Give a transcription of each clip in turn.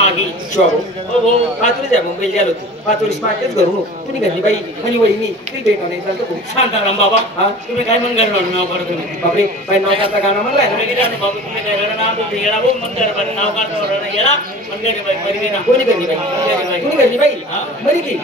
मागी शोभो हो पातळी द्या मुंबईला गेलो तू पातळी स्मार्टच घरून तुम्ही घरली बाई म्हणी वहिनी ती भेट नाही चालतं खूप शांताराम बाबा हा तुम्ही काय मंगल नाव करतो बापरे बाई नावाचा गाणं म्हणलाय ना बाबू तुम्ही काय नाव गेला हो मंगल नाव काढतो गेला मंगल बाई परिवेना कोणी घरली बाई कोणी घरली बाई बरी की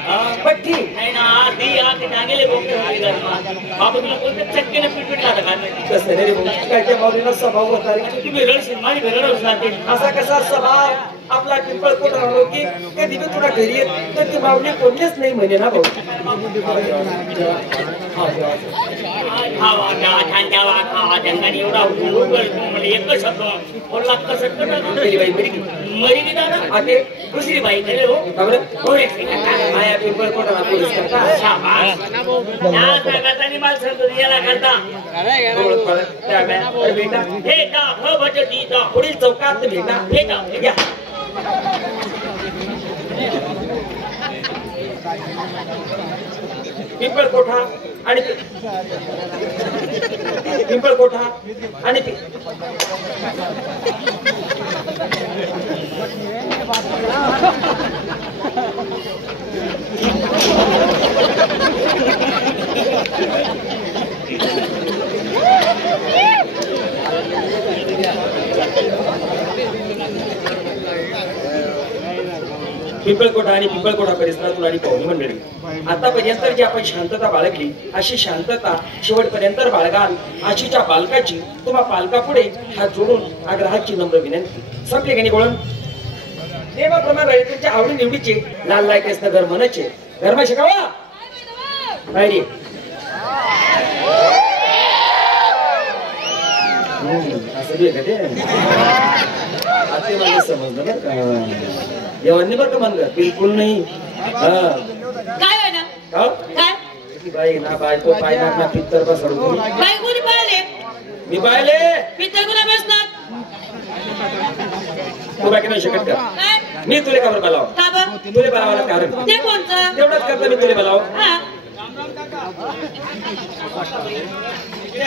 पट्टी नाही ना ती आते टांगेले बाबू तुला कोणत्या चटकेने पीठ लागलं का कसं रे काय त्या माऊलीला स्वभाव होता रे तुम्ही रडशील माझी रडवच लागते असा कसा स्वभाव आपला पिंपळ कोण राहतो की कधी मी तुला घरी येत तर ती माऊली कोणीच नाही म्हणे ना भाऊ खावा खांद्यावा खावा त्यांना एवढा म्हणजे एकच शब्द बोलला कसं बाई मरी की मरी की दादा आते दुसरी बाई केले हो माया पिंपळ कोण पोलीस करता माल सांगतो याला करता बेटा हे का हो बचती पुढील चौकात भेटा भेटा घ्या पिंपळ कोठा आणि पिंपळ कोठा आणि पिंपळकोटा आणि पिंपळकोटा परिसरातून आणि पाहुणी मंडळी आतापर्यंत जी आपण शांतता बाळगली अशी शांतता शेवटपर्यंत बाळगाल आशीच्या बालकाची तुम्हा पालकापुढे हात जोडून आग्रहाची नम्र विनंती संपले की नाही बोलून देवाप्रमाणे तुमच्या आवडी निवडीचे लाल लायकेस नगर मनचे धर्म शिकावा बाहेर असं बी का ते समजलं बरं का देवांनी बरं का म्हणलं बिलकुल नाही काय आहे ना काय बाई ना बायको पाय ना पित्तर बसवतो बाई कोणी पाहिले मी पाहिले पित्तर कोणा बसणार तू बाकी नाही शकत का काय मी तुले का बरं बोलाव का बरं तुले बोलावायला कारण ते कोणतं तेवढंच करता मी तुले बोलाव हा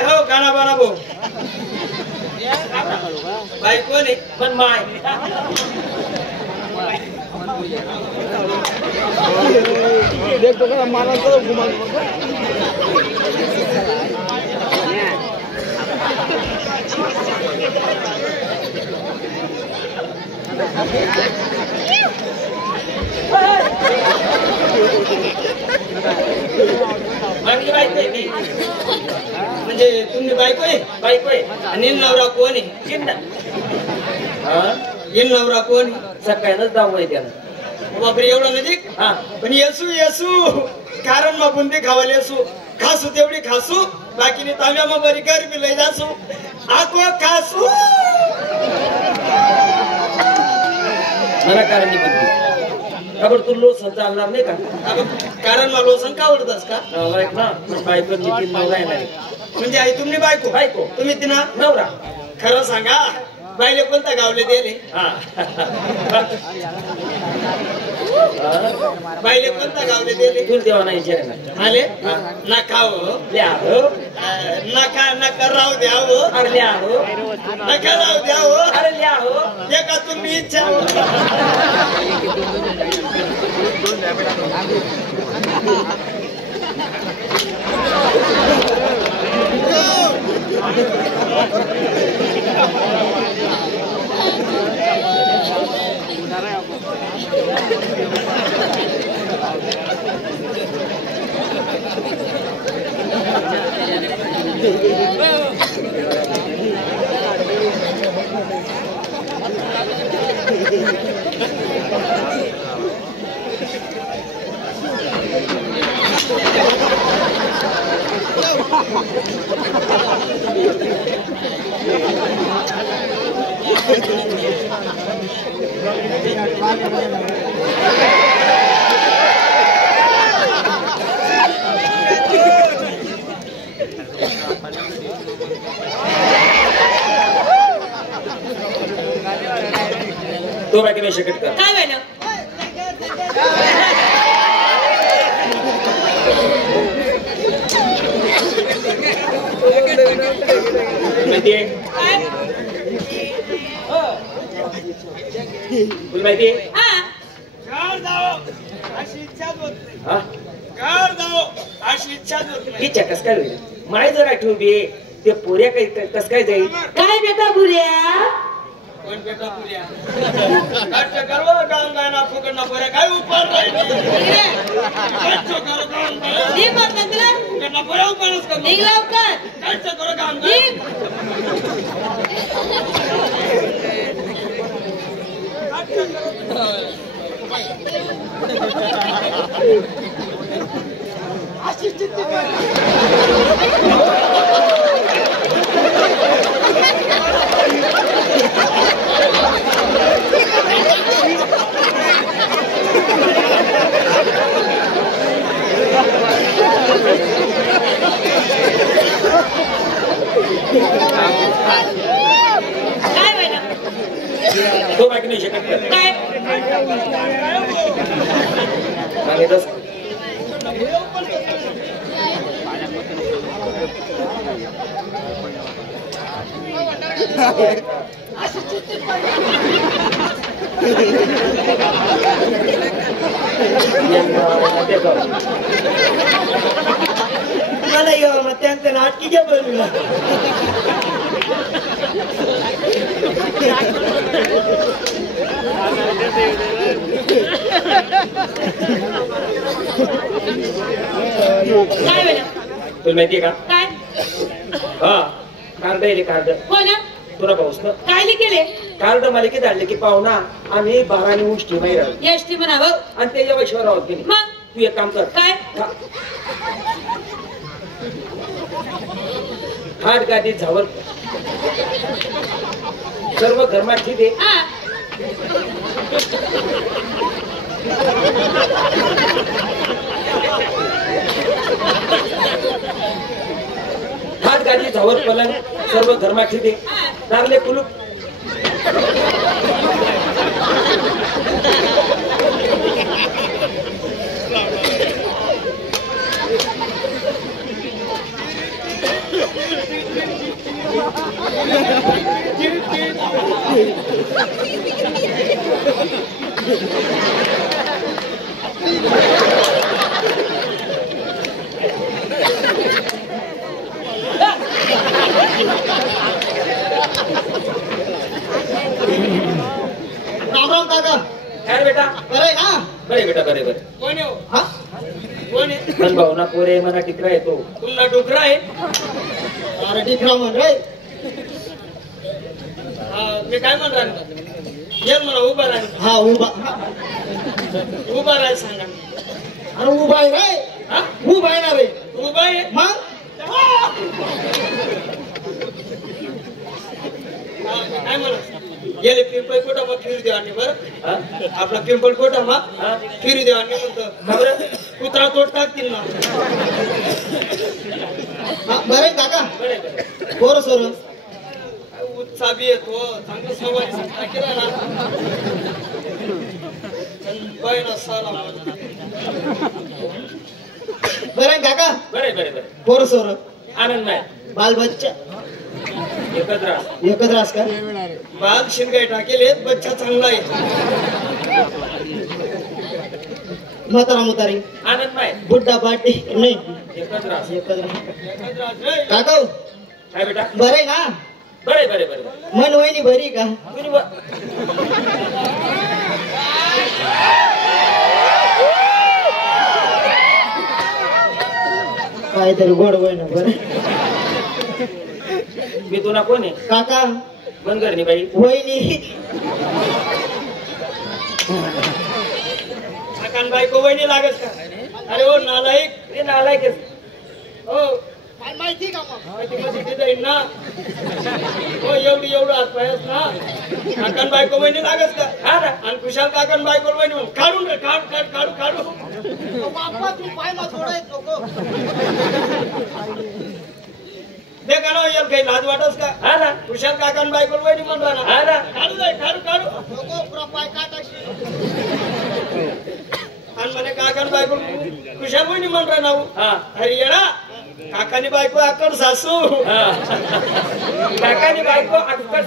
हो गाणं बाणा भाऊ बायको नाही पण माय देखो का मारा तो घुमा म्हणजे तुम्ही बायको आहे आणि नवरा कोण आहे नवरा कोण सकाळीच जाऊ आहे त्याला बापरे एवढं नजीक हा पण येसू कारण मग बुंदी खावाले येसू खासू तेवढी खासू बाकीने तांब्या मग बरी गरबी लय जासू आको खासू मला कारण खबर तू लोसन चालणार नाही का कारण मग लोसन का आवडतस का ना बायको नवरा येणार म्हणजे आई तुम्ही बायको तुम्ही तिना नवरा खरं सांगा बायले कोणता गावले दिले बायले कोणता गावले दिले तू देवा नाही विचार आले नका हो लिहावो नका राहू द्यावो अरे लिहावो नका राहू द्यावो अरे लिहावो ते का तुम्ही इच्छा तो बाकी नाही शकत का काय वेळा तुला माहिती आहे हा घर जावं अशी इच्छाच होत नाही. हा घर जावं अशी इच्छाच होत नाही. ही कस काय होईल माय जर आठवू बे ते पोऱ्या काही कस काय जाईल काय बेटा बुऱ्या कोण बेटा पुऱ्या घरचं गर्व काम काय ना फुकट ना पुऱ्या काय उपार राहिली घरचं गर्व काम काय निघ म्हटलं तुला फुकट ना पुऱ्या उपारच करतो निघ लवकर घरचं गर्व काम काय निघ अशी स्थिती काय बेटा तो बाकी नाही शकत काय सांगितलंस मला येऊ मग त्यांचं नाटकी घ्या बनवलं काय बेटा तुला माहितीये का काय हा कार्ड आहे कार्ड हो ना तुला पाऊस ना काय केले कार्ड मालिकेत आणले की पाहुणा आम्ही 12 आणि उष्टी माही राहू एसटी म्हणावं आणि त्याच्या वैश्वर राहत गेली मग तू एक काम कर काय हात गादी झावर सर्व धर्मात ठीक आहे हा हात गादी झावर पलंग सर्व धर्मात ठीक आहे लागले कुलूप राम राम काका काय बेटा बरं आहे ना बरे बेटा बरे बरे कोण आहे हो? हा कोण आहे पण भावना पोरे मना टिकरा येतो पुन्हा डुकरा आहे अरे डिकरा म्हण रे मी काय म्हणणार ये मला उभा राहा हा उभा उभा राहा सांगा अरे उभा आहे रे हा उभा आहे ना रे उभा आहे मग काय म्हणा गेले पिंपळ कोटा मग फिरू द्या आणि बरं आपला पिंपळ कोटा मग फिरू द्या आणि म्हणतो कुत्रा तोड टाकतील ना बरं आहे काका बरं सोर उत्साह बी येतो चांगलं सवय सांगता केला ना बरं आहे काका बरे बरे बरे बरं सोर आनंद नाही बाल बच्चा एकत्र एकच रास का बाल शिंगाई टाकेले बच्चा चांगला आहे म्हातारा मुतारी आनंद नाही बुड्ढा पाटी नाही एकत्र एकच रास काका काय बेटा बरं आहे ना बरे बरे बरे मन वहिनी बरी का तुम्ही ब- काहीतरी गोड वहिनी बरं मी तुला कोण आहे काका बनगरणी बाई वहिनी काकान बायको वहिनी लागत का अरे हो नालायक ते नालायक आहेस. हो माहिती का माहिती माझी डिझाईन ना हो एवढं हात पायस ना काकान बायको वहिनी लागत का हा ना आणि कुशाल काकान बायको वहिनी म्हणून काढून रे काढू बाप्पा तू पाय मा सोडायच नको ते का ना येईल काही लाज वाटस का हा ना कुशाल काकान बायको वहिनी म्हणून ना हा ना काढू दे काढू नको पुरा पाय काटाशी आणि म्हणे काकान बायको कुशाल वहिनी म्हणून ना हा अरे येडा काकानी बायको आकड सासू हा. काकानी बायको अक्कड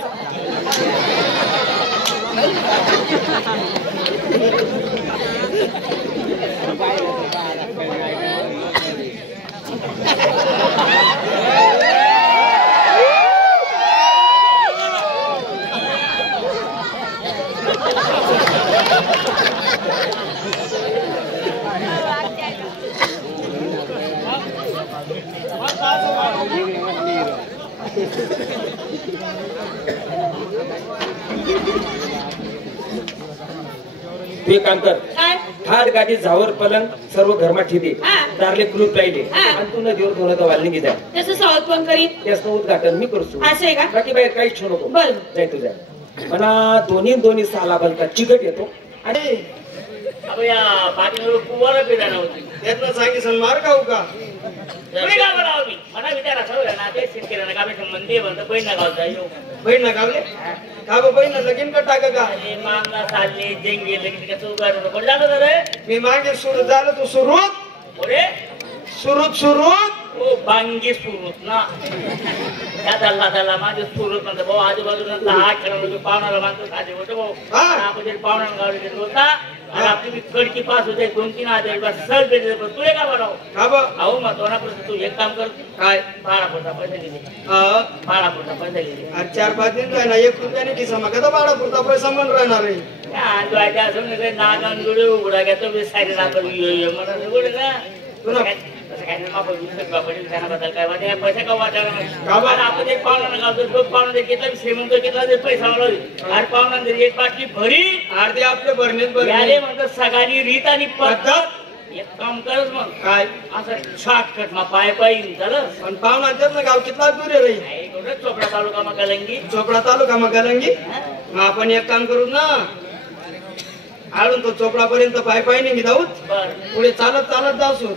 तू एक काम कर, काय खाट गादी झावर पलंग सर्व घरमा ठेवते, हा. दारले कुलूप राहिले हा. आणि तू नदीवर धुणं धुवायला निघी जा. तसं सावध पण करीन. त्याचं उद्घाटन मी करतो. असं आहे का? बाकी बाहेर काहीच ठेवू नको. बरं. जाय तुझ्या म्हणा दोन्ही साला बलका चिकट येतो आणि अबे या बाकीवर कुवाला फिरायला होती. त्यातनं सांगितलं मार खाऊ का पुढे का बोलावं मी? मला विचारा सवय ना ते शेतकऱ्यांना गावी संबंधी म्हणतो बहीण गावचा येऊ. बहीण ना गावले का बा बहीण लगीन का टाका का अरे मामला चालले जेंगे लगेच का तू गाडून कोण जातो रे? मी मागे सुरू झालं तू सुरुवात अरे सुरुवात ओ बांगी सुरूत ना त्या दल्ला माझे सुरूत म्हणतो भाऊ आजूबाजूला 10 खेळाडू पाहुणाला माणसं साधे होते भाऊ. हा. आपण पाहुणा गावले गेलो होता आणि आपली कडकी पास होते 2-3 हजार सर भेटले पण तुले का बनाव का बा अहो महत्वाना तू एक काम कर काय बाळापुरता पैसे गेले हा बाळापुरता पैसे गेले आज 4-5 दिन काय ना 1 रुपयाने किसा मग कदा बाळा पुरता पैसा म्हण राहणार आहे असं नागांगुडे उघडा घेतो साईड म्हणून उघड ना तुला त्याबद्दल काय वाटत पैसा का का बा? आपण एक पाहुणा गावतो तो पाहुणा घेतला श्रीमंत घेतला ते पैसा अरे पाहुणा एक बाटली भरी अर्धे आपले भरणेत यारे भरणे म्हणतात सगळ्यांनी रीत आणि पद्धत एक काम करच मग काय असं शॉर्टकट मग पाय झालं पण पाहुणा त्यात ना गाव कितला दूर आहे रे चोपडा तालुका मग कलंगी चोपडा तालुका मग गलंगी मग आपण एक काम करू ना आळून तो चोपडा पर्यंत पाय नाही जाऊ बर पुढे चालत जाऊ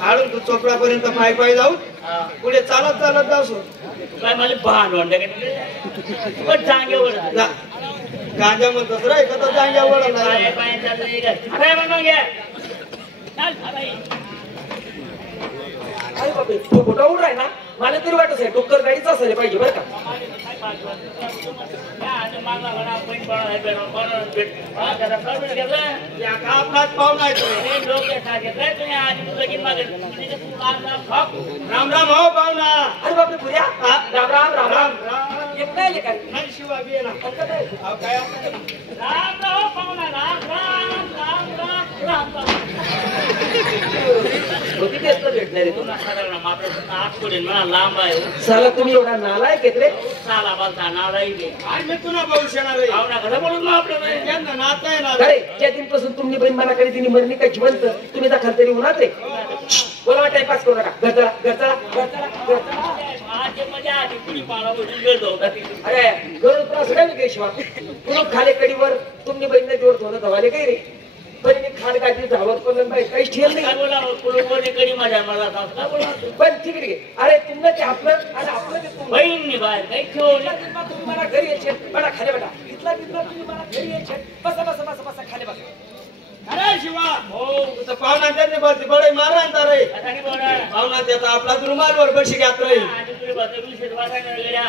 आळून तो चोपडा पर्यंत पाय जाऊ पुढे चालत जाऊ काय मला भांडवण पण जागेवर गांजा म्हणतोस रे का तर जांग्या वळला पाय पाय चाललंय का? अरे म्हणून घ्या चाल अरे अरे बापरे, तो मोठा उड आहे ना, मला तरी वाटत आहे डोक्कर गाडीच असायला पाहिजे बरं का. या का आपलाच पाहुणा आहे तो. राम राम हो पाहुणा अरे बापरे पुऱ्या, राम राम राम राम. राम एक काय आले काय? नाही शिवा बी आहे ना अहो, काय आपलं? किती असतं भेटणार आहे तू? लांब आहे साला तुम्ही एवढा नालायक आहेत रे. साला बालता नाळाई आज मी तुला भविष्य आहे पाहुणा कसं बोलून मग आपलं त्यांना नातं आहे ना अरे ज्या दिनपासून तुम्ही बहीण मला कडे तिने मरणी काय जिवंत तुम्ही दाखल तरी होणार रे. बोला टाइमपास करू नका. गरजला गरजला गरजला गरजला. मजा आली कुणी पाळा बसून होता अरे गरज पण असं काय नाही शिवा. पुन्हा खाले कडीवर तुम्ही बहीण जोड थोडं धवाले काय रे. पण खाड गाडी धावत पण काहीच ठेल काय नाही. बोला कुलकोणी कडी माझ्या मला काय बोला पण ठीक आहे. अरे तुमचं ते आपलं आणि आपलं ते तुमचं. बहीण बाहेर काही ठेवली तुम्ही मला घरी यायचे बडा खाली बडा इथला तुम्ही मला घरी यायचे बसा बसा बसा बसा खाली बसा. अरे शिवा हो तर पाहुणा त्यांनी बस बडे मारा आणता रे आता नाही बोला पाहुणा त्याचा आपला रुमालवर बशी घात राहील आणि तुला बदलून वाटायला गेल्या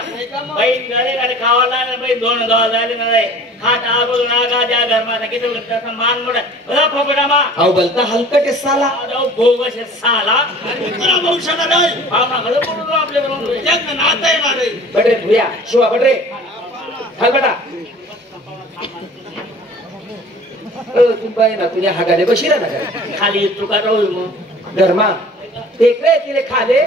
बहीण गाडी गाडी खावायला नाही बहीण दोन गावा झाले नाही खाट आगोल नागा द्या घरमाता किती तसं मान मोठा बघा फोकटा मा अहो बोलता हलकट आहे साला. बोगस साला आणि तुला भविष्य रे पाहुणा कसं बोलून आपल्या बरोबर त्यांना नातं आहे ना रे बडरे भुया शिवा बडरे हाल बेटा. तुम्ही ना तुझ्या हागाले बशी ना खाली तुका राहू मग गरमा टेकले तिने खाले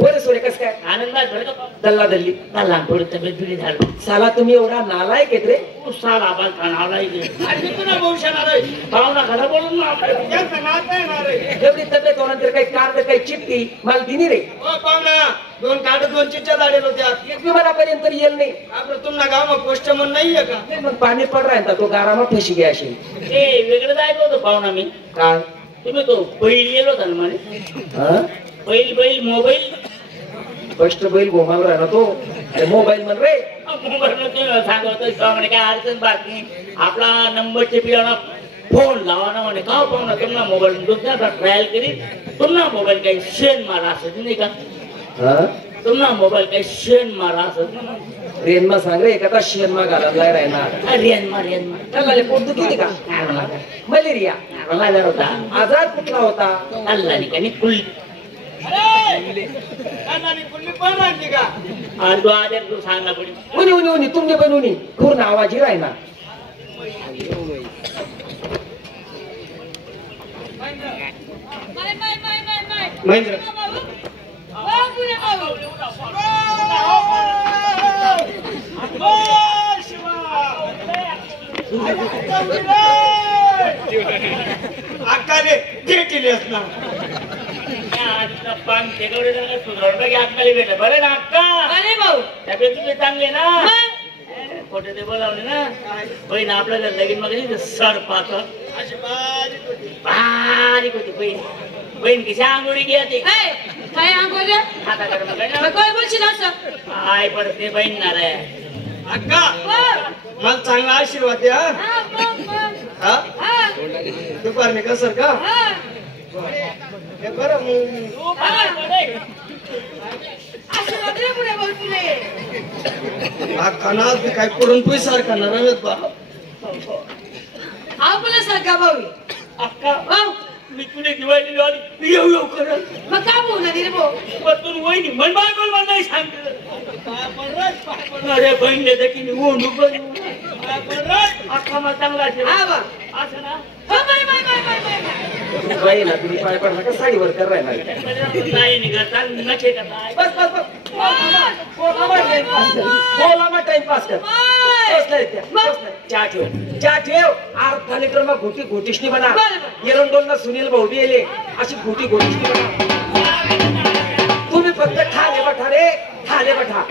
बरे सोरे कस काय आनंदात भरतो दल्ला दल्ली लहान थोडी तब्येत बिडी झाली साला तुम्ही एवढा नालायक आहेत रे. साला बालता नावला आणि तुला भविष्य रे पाहुणा खरं बोलून ना आपल्या त्यांना नातं आहे ना रे एवढी तब्येत होणार काही कार्ड काही चिठ्ठी मला दिली रे. ओ पाहुणा 2 कार्ड 2 चिठ्ठ्या झालेल्या होत्या एक विमानापर्यंत येईल नाही. आपलं तुमना गाव मग पोस्ट म्हणून नाहीये का नाही, मग पाणी पड राहता तो गारामा फशी घ्या असेल ते वेगळं जायचं होतं पाहुणा मी काय तुम्ही तो बैल गेलो होता ना म्हणे बैल मोबाईल कष्ट बैल घोमाल राहिला तो. अरे मोबाईल म्हण रे. मोबाईल सांगतो म्हणे काय अडचण बातमी आपला नंबरचे पिढ्याला फोन लावा ना म्हणे का पाहुणा तुम्हाला मोबाईल दुसऱ्याचा ट्रायल करी तुम्हाला मोबाईल काही शेण मारा असं नाही का तुम्हाला मोबाईल काही शेण मारा असं रेनमा सांग रे एखादा शेणमा घालायला राहणार रेन त्याला पोट किती का मलेरिया आजार होता आजार कुठला होता अल्ला निकानी कुल्ली आणि तो आजार तू सांगा पडी उनी उनी उनी तुमने पण उनी पूर्ण आवाज राहणार महेंद्र अक्काने ते केली असणार पान तेवढे सुधारणा की अक्काली भेटलं बरं ना अक्का अरे भाऊ तब्येत तुझी चांगली आहे ना खोटे ते बोलावले ना बहीण आपल्याला लगीन मग सर पाहतो बारीक होती बहीण किशा आंघोळी घ्या ती काय आंघोळ रे हाताकडे काय बोलशील असं आय पडते बहीण ना रे अक्का मला चांगला आशीर्वाद द्या हा दुपारने कसर का हे बरं खाना काय पुरणपोळी सारखा ना रंगत बा आपला सारखा भाऊ अक्का भाऊ मी तुला दिवाळी येऊ येऊ करत मग का बोलणार रे भाऊ पण तू वहिनी मन बायकोल मला नाही सांगते अरे बहीण देते की निवडू अख्खा मला चांगला असं ना बाई ना तुम्ही पाय पडला का साडीवर कर राहणार नाही निघत नखे का काय बस बस बस बोला टाइमपास कर चहा ठेव अर्धा लिटर मग घोटी घोटिष्णी बना एरंडोलना सुनील भाऊ बी येले अशी घोटी घोटिष्णी बना तुम्ही फक्त खाले बठा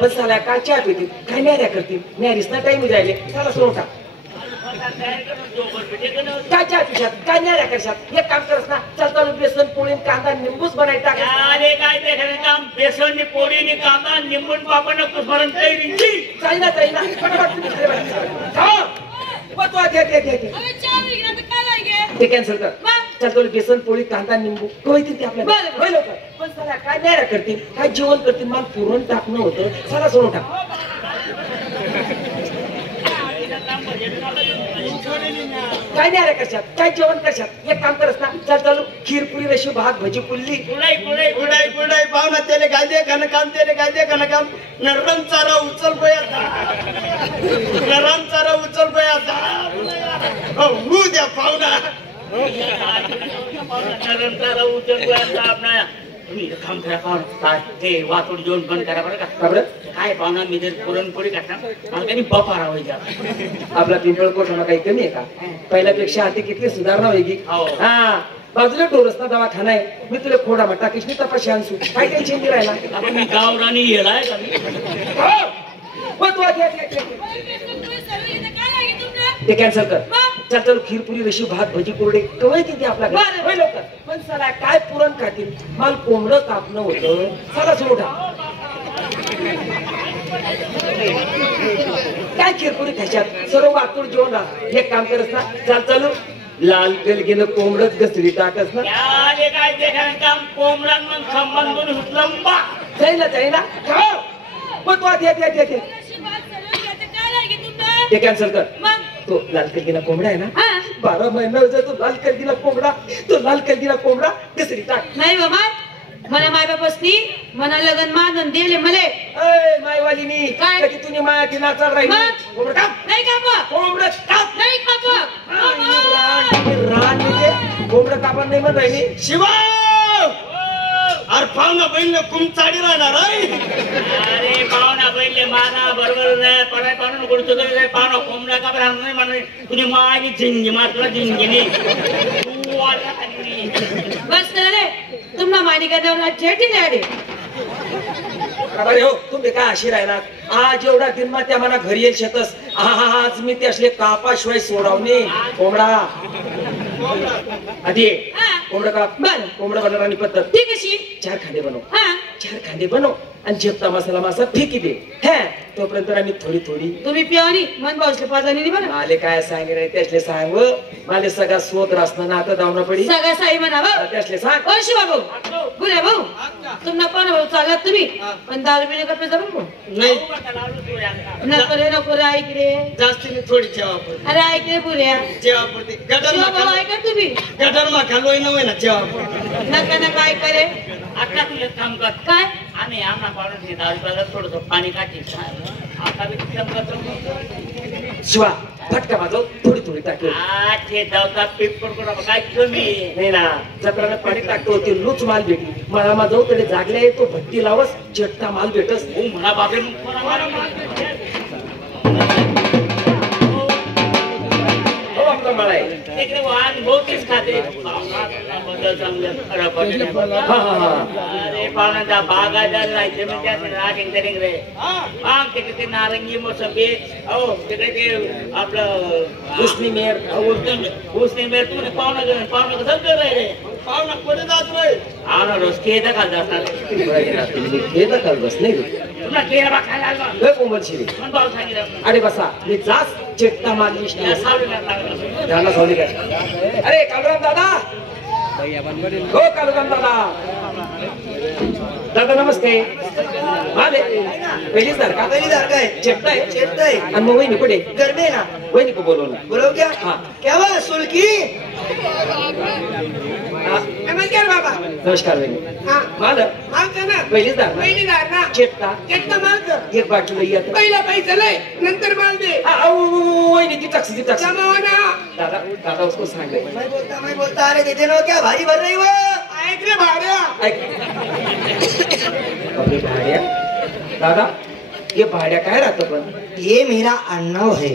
पण साल्या काय चहा पितील काय न्याऱ्या करतील न्यारीस ना टाइम जायले चला सोडा काय चहा पिशात काय न्याऱ्या करशात एक काम करस ना चलता बेसन पोळी कांदा निंबूच बनाय टाक अरे काय ते काम बेसन पोळी कांदा निंबून पापड कुसभरण तैरी चालना ते कॅन्सल कर चलतो बेसन पोळी कांदा निंबू कळतील ते आपल्याला पण चला काय न्याऱ्या करतील काय जेवण करतील मला पुरण टाकणं होतं चला सोडून टाक काय नाही रे कशात काय जेवण कशात एक काम करस ना चल चालू खीर पुरी रशी भात भजी पुल्ली गुडाई पाहुणा त्याला गायदे खाणं काम त्याला गायदे खाणं काम नरम चारा उचल बयाचा द्या पाहुणा काम करा पाहुणा ते वातोड जेवण बंद करा बरं का काय पाहुणा मी जर पुरणपोळी करणार मला काही बपारा व्हायचा आपला पिंपळ कोठा काही कमी आहे का पहिल्यापेक्षा आता किती सुधारणा होईल हो. हा बाजूला टोरसना दवाखाना आहे मी तुला खोडा मटा कृष्ण तपाशी आणसू काय टेन्शन नाही राहिला आपण मी गावरानी येलाय का ते कॅन्सल कर चल चल खीर पुरी रशी भात भजी कोरडे कवय तिथे आपला लवकर पण चला काय पुरण खातील मला कोंबडं कापणं होतं चला सोडा काय खीरपुरी खायच्यात सर्व वाटून जेवण राहा एक काम करस ना चाल चालू लाल कलगीनं कोंबडच घसरी टाकस ना काय ते काम कोंबडा मग संबंध लंबा जाईल ना मग तू ते कॅन्सल कर तो लाल कलगीना कोंबडा आहे ना 12 महिना तो लाल कलगीना कोंबडा घसरी टाक नाही बाबा मला माय बापसनी मना लगन मानून दिले मले मायवालीनी काय? कधी तुझी माया ती नाचाल राहिली कोंबडा काप नाही कापा कोंबडा काप नाही कापा रान म्हणजे कोंबडा कापा नाही म्हण राहिली शिवा अरे पाहुणा बहिण कुमचाडी राहणार अरे पाहुणा पहिले माना बरोबर नाही पडाय पाहुणा गोडतो तरी पाहुणा कोंबडा का राहणार नाही म्हणे तुझी माझी झिंगी मात्र झिंगिनी तू बस रे तुम्हाला मानी करणार ठेठी नाही अरे हो तुम्ही काय अशी राहिला आज एवढा दिन मा त्या मला घरी येईल शेतस आज मी ते असले कापाशिवाय सोडावणे कोंबडा आधी कोंबडा काप कोंबडा बनवणारी पद्धत ती कशी 4 खांदे बनव 4 खांदे बनव आणि झेपता मसाला मासा फेकी दे तोपर्यंत आम्ही थोडी थोडी तुम्ही पिवानी मन भाऊसले पाजानी बरं माले काय सांगे रे त्यासले सांग माले सगळा सोत रासना ना आता दावना पडी सगळा साई म्हणा त्यासले सांग ओ शिवा भाऊ गुरे भाऊ तुमना पण भाऊ चालत तुम्ही हा. पण दारू पिणे कपडे जमून को नाही नको रे ऐक रे जास्तीने थोडी जेवा पडते अरे ऐक रे पुऱ्या जेवा पडते गटर शिवा भाऊ मा ऐका तुम्ही गटर मा खालोय नव्हे ना जेवा पडते नका नका ऐक रे आता तुला काम कर काय आम्ही आम्हाला पाडून दारू थोडस पाणी काढते आता बी काम करतो शिवा फटका माझं थोडी थोडी टाकली आठे दवता पेपर करा काय कमी आहे. नाही ना चक्राला पाणी टाकतो ते लूच माल भेटी मला माझं तरी जागले तो भट्टी लावस चट्टा माल भेटस हो म्हणा बापरे मग कोणा मारा मार. हो आपला मला आहे तिकडे वाहन बहुतेच खाते बदल चांगलं खरं पडलं. हा हा हा अरे पाहुण्याचा बागायदार राहायचे म्हणजे असं राग रे बाग तिकडे ते नारंगी मोसंबी हो तिकडे ते आपलं उसनी मेर उसने मेर तुम्ही पाहुणं कसं कर रे पाहुणा कुठे जात रे आवडा रोज केदा खात असतात हे तर काल बस नाही तुला केळा बा खायला आलो. लय कोमल शिरी पण भाऊ सांगितलं अरे बसा मी जास चेट्टा माल लिस्ट या सावलीला लागलं. झाला सावली काय अरे कालराम दादा हो कालराम दादा दादा नमस्ते माले पहिलीच दार का काय चेट्टा आहे चेत आहे आणि मग वहिनी कुठे गरमे ना वहिनी को बोलवलं बोलो क्या हाँ। क्या हुआ सुलकी नमस्कार बाबा नमस्कार वहिनी हा माल माल का ना पहिलीच दार पहिलीदार ना चेट्टा चट्टा माल कर एक बाटली लई आता पहिला पैसा लय नंतर माल दे वहिनी ती टाक्सी जमावा ना दादा दादा उसको सांग दे मैं बोलता अरे देते ना क्या भारी भर रही वो ऐक रे भाड्या ऐक अरे भाड्या दादा ये भाड्या काय राहतं पण ये मेरा अन्नव है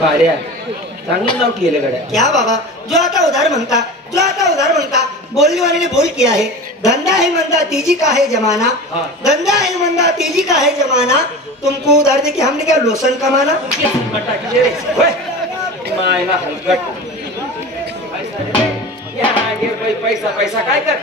भाड्या चांगलं नाव केलं गड्या क्या बाबा जो आता उधार मांगता बोलने वाले ने बोल किया है धंधा है मंदा तीजी का है जमाना हाँ। धंधा है मंदा तीजी का है जमाना तुमको उधार दे कि हमने क्या लोसन कमाना टाकी रे होय मायला हलकट या ये पैसा पैसा काय कर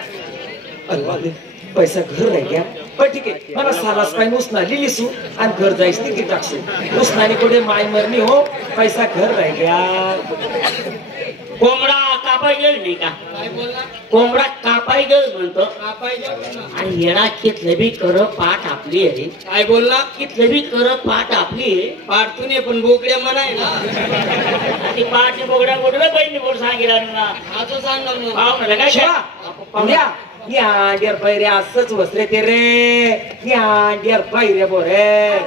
अरे बापरे पैसा घर राही गया पण ठीक आहे मला सालास काय उसना लिलीसू आणि घर जायस ती टाकसू उसनाने कुठे माय मरणी हो पैसा घर राही गया कोंबडा कापाय गेल नाही का कोंबडा कापाय गेल म्हणतो आणि येडा कितले बी कर पाठ आपली आहे काय बोलला कितले बी कर पाठ आपली आहे पाडतून ये पण बोकड्या म्हणाय ना आणि पाठ बोगड्या बोललं बहिणी बोल सांगितलं ना असं सांगा मग. पाहुण्याला काय शिवा पाहुण्या या डेर पैरे असंच वसरे ते रे या डेर पैरे बोरे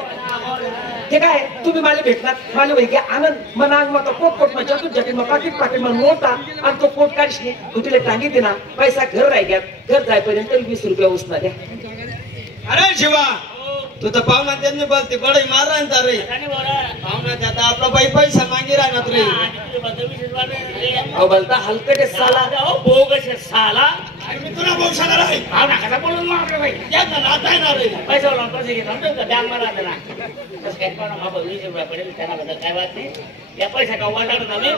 ते काय तुम्ही मला भेटणार मला वैकी आनंद मना मग पोट माझ्या तुमच्याकडे मग पाकिट मग मोठा आणि तो पोट काढीस नाही तू तिला सांगितले ना पैसा घर राहिल्यात घर जायपर्यंत 20 रुपये उसना द्या अरे शिवा तू तर पाहुणा त्यांनी बोलते बडई मारा रे पाहुणा आता आपला बाई पैसा मागे राहणार रे अहो बोलता हलकटे साला बोगस साला मी तुला बोलणार आहे पाहुणा कसा बोलून मग आपलं बाई यांना नाता येणार रे पैसा लावून पैसे घेत म्हणतो का बँक मला ना कसं काय पाहुणा बाबा 20 रुपये पडेल त्यांना बद्दल काय बात नाही या पैसा का वाटणार आम्ही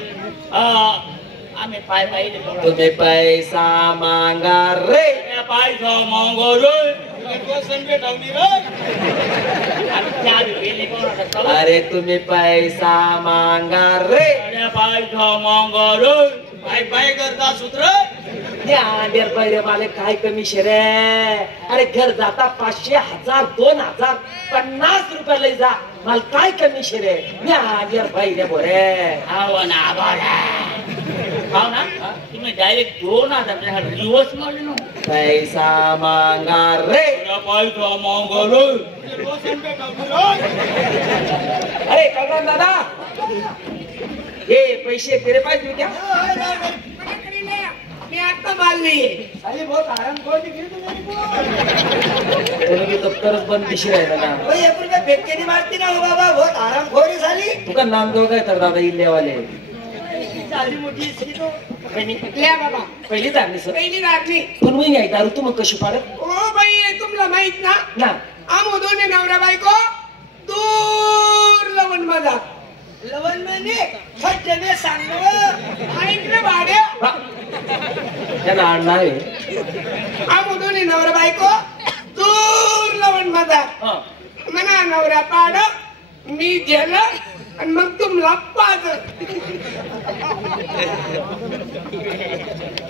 आम्ही पाय पाहिजे तुम्ही पैसा मागा रे पैसा मागो रे अरे तुम्ही पैसा मागा रे पैसा मागो रे बाय बाय करता सूत्र या डेर पैरे माले काय कमी रे अरे घर जाता 500 1000 2000 50 रुपये लई जा मला काय कमी रे या डेर पैरे बोरे हाव ना बरा हाव ना तुम्ही डायरेक्ट 2000 दिवस मारले ना पैसा मागा रे पैसा मागो रे अरे कळलं दादा हे पैसे तेरे पास देऊ द्या मी आता माल नाही अरे बहुत आराम कोणी तुम्ही दप्तरच बंद दिशी राहिला ना भाई 1 रुपये फेककेनी मारती ना हो बाबा बहुत आराम खोरी झाली तुका नाम देऊ काय तर दादा इल्लेवाले झाली मोठी इसकी तो ल्या बाबा पहिली जागली सर पहिलीदार नाही पण मी नाही दारू तू मग कशी पाडत ओ बाई तुम्हाला माहित ना ना आमो दोन्ही नवरा बायको दूर लवण माझा लवण म्हणजे फटने सांगव ऐक रे भाड्या त्यांना आणणार आहे आमो दोन्ही नवरा बायको दूर लवण माझा हा. मना नवरा पाड मी जेल आणि मग तुमला पाच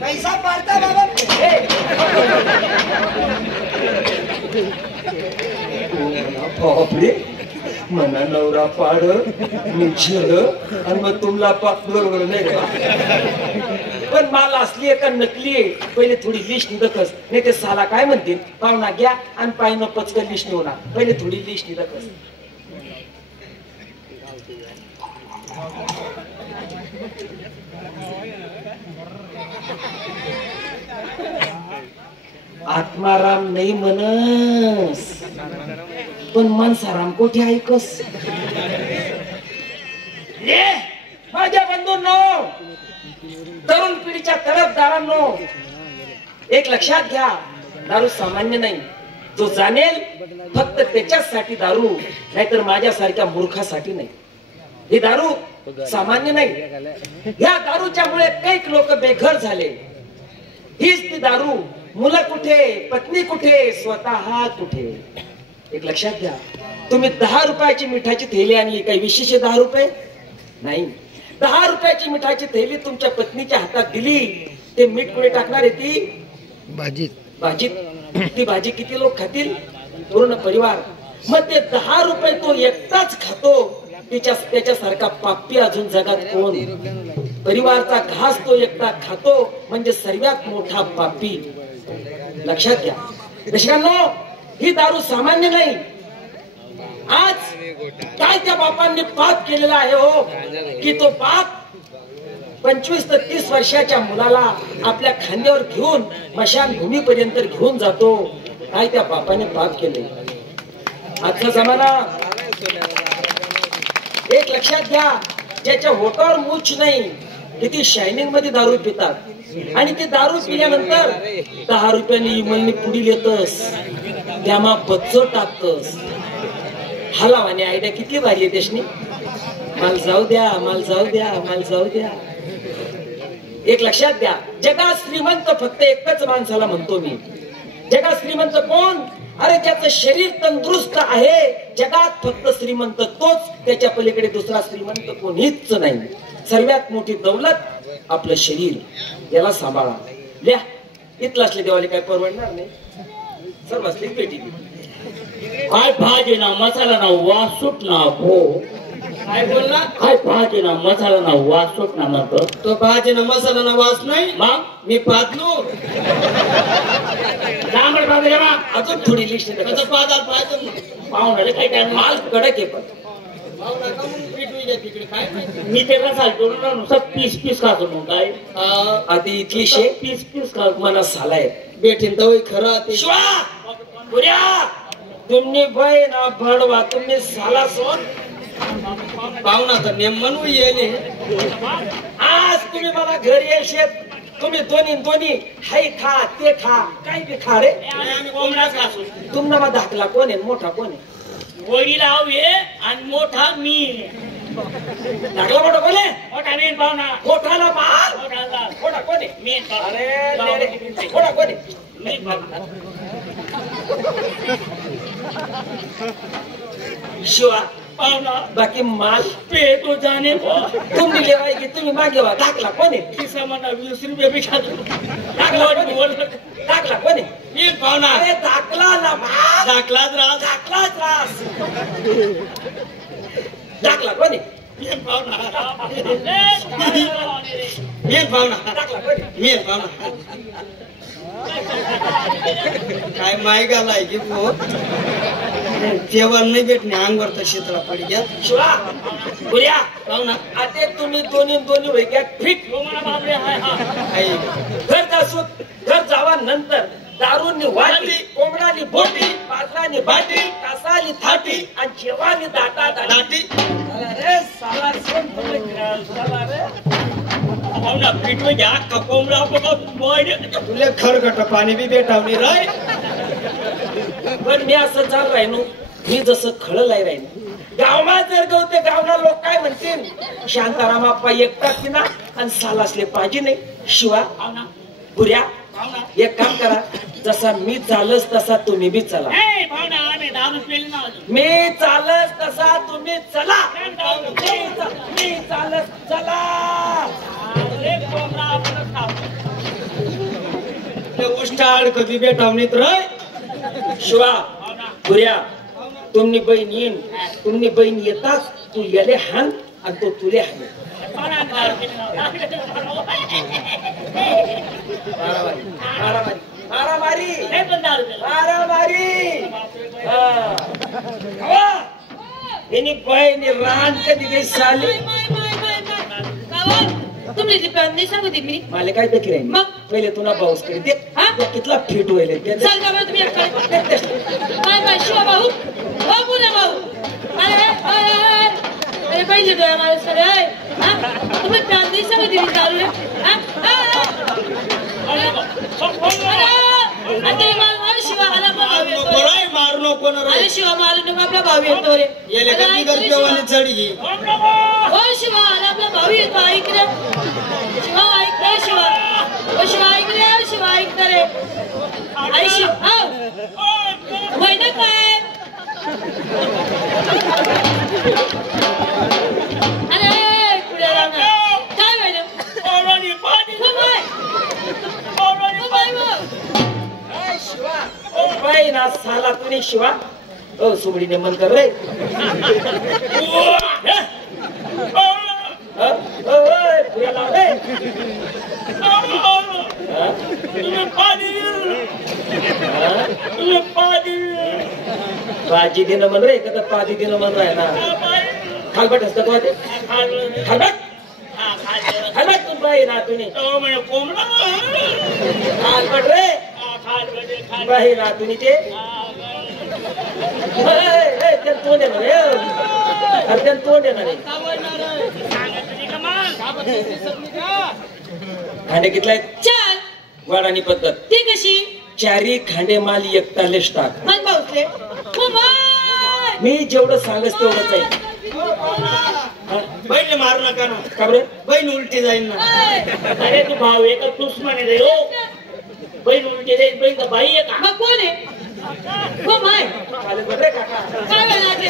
पैसा पाडता बाबा बापरे मना नवरा पाड मी झेल आणि मग तुमला पाक बरोबर नाही का पण माल असली आहे का नकली आहे पहिले थोडी लिस्ट निघतच नाही ते साला काय म्हणतील पाहुणा घ्या आणि पायनं पचकन लिस्ट होणार पहिले थोडी लिस्ट निघतच आत्माराम नाही म्हणस पण मनसाराम कोठे ऐकस माझ्या बंधूंनो तरुण पिढीच्या तरफदारांनो एक लक्षात घ्या दारू सामान्य नाही जो जाणेल फक्त त्याच्यासाठी दारू नाहीतर माझ्यासारख्या मूर्खासाठी नाही ही दारू सामान्य नाही या दारूच्या मुळे काही लोक बेघर झाले हीच ती दारू मुलं कुठे पत्नी कुठे स्वतः कुठे एक लक्षात घ्या तुम्ही 10 रुपयाची मिठाची थैली आणली काही विशेष 10 रुपये नाही 10 रुपयाची मिठाची थैली तुमच्या पत्नीच्या हातात दिली ते मीठ कुठे टाकणार आहे ती भाजीत ती भाजी किती लोक खातील पूर्ण परिवार मग ते 10 रुपये तो एकटाच खातो त्याच्यासारखा पापी अजून जगात कोण परिवारचा घास तो एकटा खातो म्हणजे सर्वात मोठा पापी लक्षात घ्या दर्शकांनो ही दारू सामान्य नाही आज काय त्या बापांनी पाप केलेला आहे हो की तो बाप 25 ते 30 वर्षाच्या मुलाला आपल्या खांद्यावर घेऊन मशानभूमीपर्यंत घेऊन जातो काय त्या बापाने पाप केले आजचा जमाना एक लक्षात घ्या ज्याच्या होटावर मूछ नाही किती शायनिंग मध्ये दारू पितात आणि ते दारू पिल्यानंतर 10 रुपयांनी इमलनी पुढील येतस त्यामा बच्च टाकतस हलावाने आयडिया किती भारी आहे त्याशनी माल जाऊ द्या माल जाऊ द्या माल जाऊ द्या एक लक्षात द्या जगात श्रीमंत फक्त एकच माणसाला म्हणतो मी जगात श्रीमंत कोण अरे ज्याचं शरीर तंदुरुस्त आहे जगात फक्त श्रीमंत तोच त्याच्या पलीकडे दुसरा श्रीमंत कोणीच नाही सर्वात मोठी दौलत आपलं शरीर याला सांभाळा लिहा इथलं असले देवाले काय परवडणार नाही सर्व असली पेटी काय भाजी ना मसाला ना वासूट ना हो काय बोलला काय भाजी ना मसाला ना वासूट ना म्हणतो तो भाजी ना मसाला ना वास नाही मग मी पाहतो डांबर बांधले मा अजून थोडी लिस्ट कसं पाहतात पाहतो पाहुणे काय काय माल कडक आहे पण तिकडे काय मी त्याला सांगतो ना नुसतं पीस खातो मग काय आधी इथली शे पीस खातो मना सालाय बेठीन तर खरं ते शिवा पुऱ्या तुमने भय ना भडवा तुम्ही साला सोन पाहुणा तर नेम म्हणून येले आज तुम्ही मला घरी येशेत तुम्ही दोन्ही हाय खा ते खा काय बी खा रे आम्ही कोंबडाच खातो तुम्हाला दाखला कोण आहे मोठा कोण आहे वडील आहे आणि मोठा मी दाखला मोठा कोण आहे मोठा मेन पाहुणा मोठाला माल मोठाला मोठा कोण आहे मेन अरे मोठा कोण आहे मेन पाहुणा शिवा पाहुणा बाकी माल पे तो जाने तुम्ही लेवाय की तुम्ही मागे वा दाखला कोण आहे खिसा म्हणा 20 रुपये पेक्षा दाखला कोण आहे मी पाहुणा अरे दाखला ना माल दाखलाच राज दाखलाच रास दाखला कोण आहे मी पाहुणा मी पाहुणा दाखला कोण आहे मी पाहुणा काय माय गालाय की पो जेवण नाही भेटणे अंगवर तर शेतला पडी घ्या शिवा पुऱ्या पाहुणा आता तुम्ही दोन्ही वेगळ्या फिट बापरे हाय हा घर जासू घर जावा नंतर दारूनी वाटी कोंबडानी बोटी पात्रानी बाटी कासानी थाटी आणि जेवानी दाटा दाटी अरे साला सोन साला रे पाहुणा पीठ में घ्या का कोंबडा बॉय तुले खरगट पाणी बी भेटावली राय पण मी असं चाल राहिनो मी जसं खळलाय राहिनो गावमा जर गवते गावना लोक काय म्हणतील शांताराम आप्पा एकटाच ना आणि साला असले पाहिजे नाही शिवा पाहुणा पुऱ्या एक काम करा जसा मी चालस तसा तुम्ही बी चला ए पाहुणा आम्ही दारू पिली ना मी चालस तसा तुम्ही चला तुम्ही चालत चला. अरे कोंबडा आपणच खाऊ. उष्टाळ कधी भेटावणीत रे शिवा हो ना. पुऱ्या तुमनी बहीण येईन. तुमनी बहीण येताच तू याले हान आणि तो तुले हान. मारामारी मारामारी मारामारी हे पण दारू प्यायला. मारामारी. हिनी बहीण रान कधी काही साली तुम्ही नाही सांगते मी मला काय देखील आहे मग? पहिले तुला पाऊस करे ते हा? तो कितला फिट होईल चल का बरं तुम्ही एककडे काय काय शिवा भाऊ भाऊ पुन्हा भाऊ अरे पहिले डोळा मला सर तुम्ही प्यार नाही सांगते मी चालू शिवा आला मारू नको ना रे अरे शिवा मारू नको आपला भाऊ येतो रे येले का बिगर जेवण चढी घे हो शिवा आला आपला भाऊ येतो ऐक रे शिवा ऐक रे शिवा ओ शिवा ऐक रे शिवा ऐक रे आई शिवा होय ना काय अरे पुढे राहणार काय व्हायला बाई ना साला कुणी शिवा ओ सुमडीने मन कर रे. पुऱ्या लाव रे. पाजी देणं म्हण रे का पाजी देणं म्हण राय ना खालबट असतं का ते खालबट खालबट तू बाई ना तुम्ही खालबट रे बाई ना तुम्ही ते तोंड येणार रे अरे तोंड येणार रे. खांडे कितला चाल वाडानी पद्धत ती कशी चारी खांडे माल एकतालेच टाक. मन पावसले मी जेवढं सांगस तेवढंच आहे. बहीण मारू नका ना का बरं बहीण उलटी जाईल ना अरे तू भाऊ आहे का तूच म्हणे रे हो. बहीण उलटी जाईल बहीण का बाई आहे का. मग कोण आहे हो माय चालेल बरं रे काका. काय म्हणाले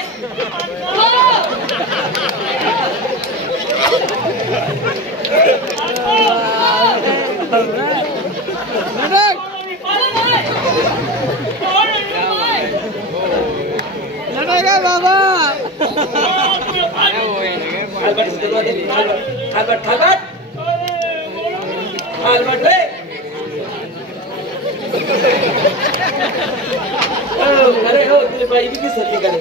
खालबट खालबट खालबट रे. अरे हो तुला बाई बी दिसत नाही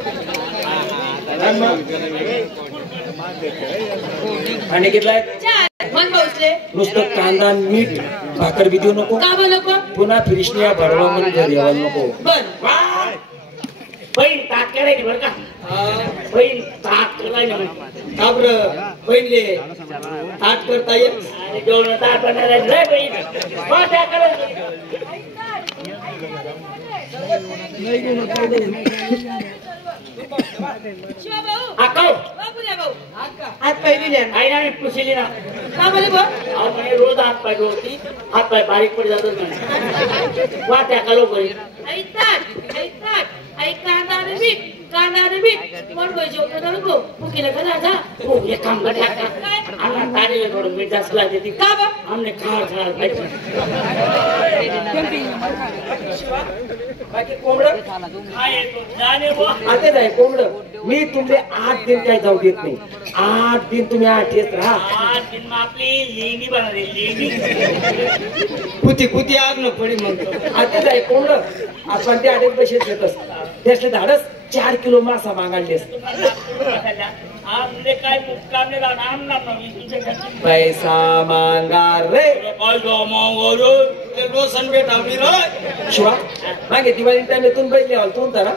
आणि घेतलाय मन पावसले नुसतं कांदा मीठ भाकर बी देऊ नको का नको पुन्हा फिरिशनिया भरवा म्हणून घरी यावं नको. बर बहीण ताट करायची बरं का. बहीण ताट करायची का बरं बहीणले ताट करता येत आणि जेवण ताट बनायला रे बहीण वाट्या करायचं. शिवा भाऊ आकाव बापूल्या भाऊ हात पाय दिले काही नाही पुसली ना. का बरे भाऊ अहो म्हणे रोज हात पाय धुवती हात पाय बारीक पडे जातात म्हणे. वाट्या का लोक ऐकतात ऐक कांदा आणि मीठ मन पाहिजे नको फुकीला का जा हो एक काम कर आम्हाला तारीला थोडं मीठ जास्त लागते ती का बा आमने खाळ खाळ खायचं. बाकी कोंबडं काय तो जाणे बुवा. आतेच आहे कोंबडं मी तुमचे 8 दिन काय जाऊ देत नाही. 8 दिन तुम्ही 8 येत राहा. आज दिन में आपली लेणी बनवली लेणी. कुती कुती आग न पडी म्हणतो आतेच आहे कोंबडं आपण ते 8 पैसे देत असतो त्यातले धाडस 4 किलो मासा मागायले असतो. आमने काय काम नाही लावणार आमणार ना तुमच्या घरची. पैसा मांगार रे काय जाऊ मग रे डोसन भेटावली रे शिवा मागे दिवाळी टाइम तुम बैल यावल तू तर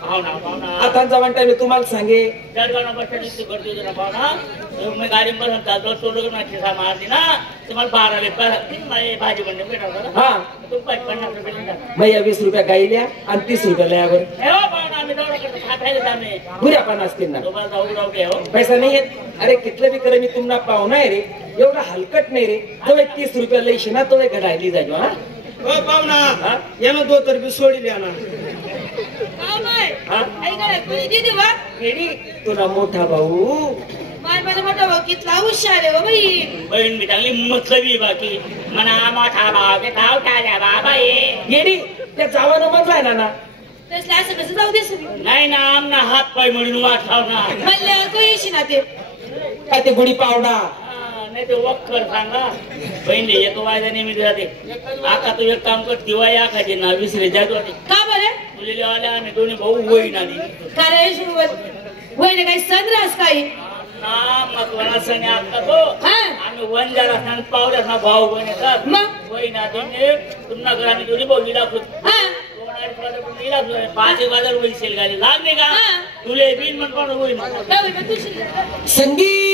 भाव ना आता जवान टाइम तुम्हाला सांगे जळगाव बसली तू करतो ना भाव ना मी गाडी बसून चालतो तो लोक माझी मारली ना तुम्हाला 12 रुपये भाजी म्हणले भेटावं हा तू 50 रुपये देणार. मैया 20 रुपया गाईल्या आणि 30 रुपया लयावर हे हो भाव ना आम्ही दौड करतो खातायला आम्ही बुऱ्या पण असतील ना तुम्हाला जाऊ जाऊ घे हो. पैसा नाही येत अरे कितलं बी करे मी तुम्हाला पाहुणा आहे रे एवढा हलकट नाही रे तो 30 रुपया लईशी ना तो घडायली जायचो हा हो पाहुणा यानं दो तर बी सोडली ना तुला मोठा भाऊ मला मोठा भाऊ कितला हुशार आहे बाई. बहीण मी चांगली मतलबी बाकी म्हणा मोठा भाव ते भाव काय बाबा येडी त्या जावानं म्हटलाय ना तसलं असं कसं जाऊ दे नाही ना आमना हात पाय म्हणून वाटाव ना म्हणल्यावर तू येशील ना ते काय ते गुढी पावडा नाही ते वक्कर सांगा बहीण येतो वायदा नेहमी जाते आता तू एक काम कर दिवाळी आखायचे ना विसरे जातो का बरं तुझे आल्या आणि दोन्ही भाऊ होईन आधी कारण होईना काही संद्रास काही ना महत्वाना सण आता तो हा आम्ही वन झाला सण पावल्या ना भाऊ बहीण येतात मग होईना दोन्ही पुन्हा घराने दोन्ही भाऊ लिला हा 5,000 होईल गाडी लागले का तुले बिन म्हण पण होईल जाऊ दे, तू शिल्लक. संगीत